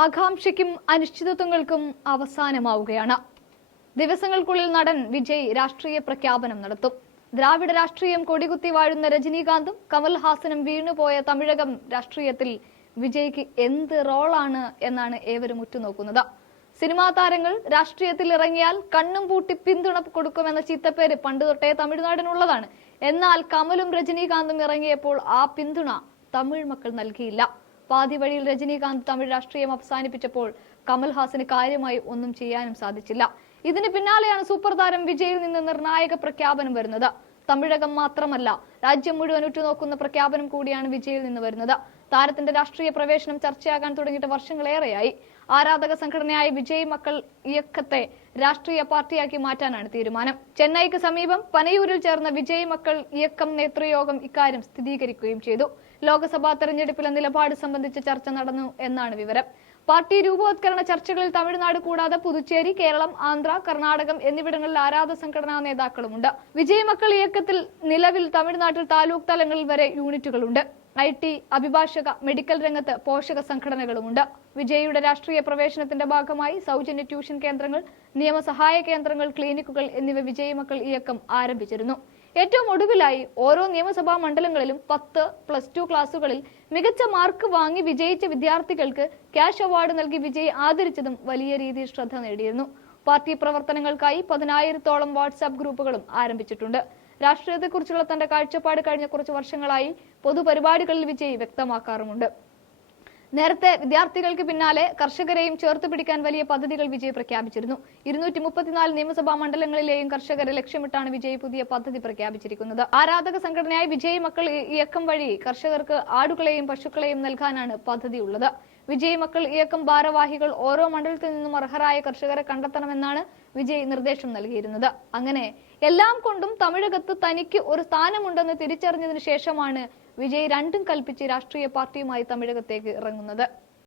ആകാംക്ഷയ്ക്കും അനിശ്ചിതത്വങ്ങൾക്കും അവസാനമാവുകയാണ്. ദിവസങ്ങൾക്കുള്ളിൽ നടൻ വിജയ് രാഷ്ട്രീയ പ്രഖ്യാപനം നടത്തും. ദ്രാവിഡ രാഷ്ട്രീയം കൊടികുത്തി വാഴുന്ന രജനീകാന്തും കമൽഹാസനും വീണുപോയ തമിഴകം രാഷ്ട്രീയത്തിൽ വിജയ്ക്ക് എന്ത് റോളാണ് എന്നാണ് ഏവരും ഉറ്റുനോക്കുന്നത്. സിനിമാ താരങ്ങൾ രാഷ്ട്രീയത്തിൽ ഇറങ്ങിയാൽ കണ്ണും പൂട്ടി പിന്തുണ കൊടുക്കുമെന്ന ചീത്തപ്പേര് പണ്ട് തൊട്ടേ തമിഴ്നാടിനുള്ളതാണ്. എന്നാൽ കമലും രജനീകാന്തും ഇറങ്ങിയപ്പോൾ ആ പിന്തുണ തമിഴ് മക്കൾ നൽകിയില്ല. പാതി വഴിയിൽ രജനീകാന്ത് തമിഴ് രാഷ്ട്രീയം അവസാനിപ്പിച്ചപ്പോൾ കമൽഹാസന് കാര്യമായി ഒന്നും ചെയ്യാനും സാധിച്ചില്ല. ഇതിന് പിന്നാലെയാണ് സൂപ്പർ താരം വിജയിൽ നിന്ന് നിർണായക പ്രഖ്യാപനം വരുന്നത്. തമിഴകം മാത്രമല്ല രാജ്യം മുഴുവൻ ഉറ്റുനോക്കുന്ന പ്രഖ്യാപനം കൂടിയാണ് വിജയിൽ നിന്ന് വരുന്നത്. താരത്തിന്റെ രാഷ്ട്രീയ പ്രവേശനം ചർച്ചയാകാൻ തുടങ്ങിയിട്ട് വർഷങ്ങളേറെയായി. ആരാധക സംഘടനയായ വിജയ് മക്കൾ ഇയക്കത്തെ രാഷ്ട്രീയ പാർട്ടിയാക്കി മാറ്റാനാണ് തീരുമാനം. ചെന്നൈക്ക് സമീപം പനയൂരിൽ ചേർന്ന വിജയ് മക്കൾ ഇയക്കം നേതൃയോഗം ഇക്കാര്യം സ്ഥിരീകരിക്കുകയും ചെയ്തു. ലോക്സഭാ തെരഞ്ഞെടുപ്പിലെ നിലപാട് സംബന്ധിച്ച ചർച്ച നടന്നു എന്നാണ് വിവരം. പാർട്ടി രൂപവത്കരണ ചർച്ചകളിൽ തമിഴ്നാട് കൂടാതെ പുതുച്ചേരി കേരളം ആന്ധ്ര കർണാടകം എന്നിവിടങ്ങളിൽ ആരാധ സംഘടനാ നേതാക്കളുമുണ്ട്. വിജയ് മക്കൾ ഇയക്കത്തിൽ നിലവിൽ തമിഴ്നാട്ടിൽ താലൂക്ക് തലങ്ങളിൽ വരെ യൂണിറ്റുകളുണ്ട്. ഐ ടി അഭിഭാഷക മെഡിക്കൽ രംഗത്ത് പോഷക സംഘടനകളുമുണ്ട്. വിജയിയുടെ രാഷ്ട്രീയ പ്രവേശനത്തിന്റെ ഭാഗമായി സൗജന്യ ട്യൂഷൻ കേന്ദ്രങ്ങൾ നിയമസഹായ കേന്ദ്രങ്ങൾ ക്ലിനിക്കുകൾ എന്നിവ വിജയ് മക്കൾ ഇയക്കം ആരംഭിച്ചിരുന്നു. ഏറ്റവും ഒടുവിലായി ഓരോ നിയമസഭാ മണ്ഡലങ്ങളിലും പത്ത് പ്ലസ് ടു ക്ലാസുകളിൽ മികച്ച മാർക്ക് വാങ്ങി വിജയിച്ച വിദ്യാർത്ഥികൾക്ക് ക്യാഷ് അവാർഡ് നൽകി വിജയ് ആദരിച്ചതും വലിയ രീതിയിൽ ശ്രദ്ധ നേടിയിരുന്നു. പാർട്ടി പ്രവർത്തനങ്ങൾക്കായി പതിനായിരത്തോളം വാട്സാപ്പ് ഗ്രൂപ്പുകളും ആരംഭിച്ചിട്ടുണ്ട്. രാഷ്ട്രീയത്തെക്കുറിച്ചുള്ള തന്റെ കാഴ്ചപ്പാട് കഴിഞ്ഞ കുറച്ച് വർഷങ്ങളായി പൊതുപരിപാടികളിൽ വിജയ് വ്യക്തമാക്കാറുമുണ്ട്. നേരത്തെ വിദ്യാർത്ഥികൾക്ക് പിന്നാലെ കർഷകരെയും ചേർത്ത് പിടിക്കാൻ വലിയ പദ്ധതികൾ വിജയ് പ്രഖ്യാപിച്ചിരുന്നു. ഇരുന്നൂറ്റി മുപ്പത്തിനാല് നിയമസഭാ മണ്ഡലങ്ങളിലെയും കർഷകരെ ലക്ഷ്യമിട്ടാണ് വിജയ് പുതിയ പദ്ധതി പ്രഖ്യാപിച്ചിരിക്കുന്നത്. ആരാധക സംഘടനയായ വിജയ് മക്കൾ ഇയക്കം വഴി കർഷകർക്ക് ആടുകളെയും പശുക്കളെയും നൽകാനാണ് പദ്ധതിയുള്ളത്. വിജയ് മക്കൾ ഇയക്കം ഭാരവാഹികൾ ഓരോ മണ്ഡലത്തിൽ നിന്നും അർഹരായ കർഷകരെ കണ്ടെത്തണമെന്നാണ് വിജയ് നിർദ്ദേശം നൽകിയിരുന്നത്. അങ്ങനെ എല്ലാം കൊണ്ടും തമിഴകത്ത് തനിക്ക് ഒരു സ്ഥാനമുണ്ടെന്ന് തിരിച്ചറിഞ്ഞതിനു ശേഷമാണ് വിജയ് രണ്ടും കൽപ്പിച്ച് രാഷ്ട്രീയ പാർട്ടിയുമായി തമിഴകത്തേക്ക് ഇറങ്ങുന്നത്.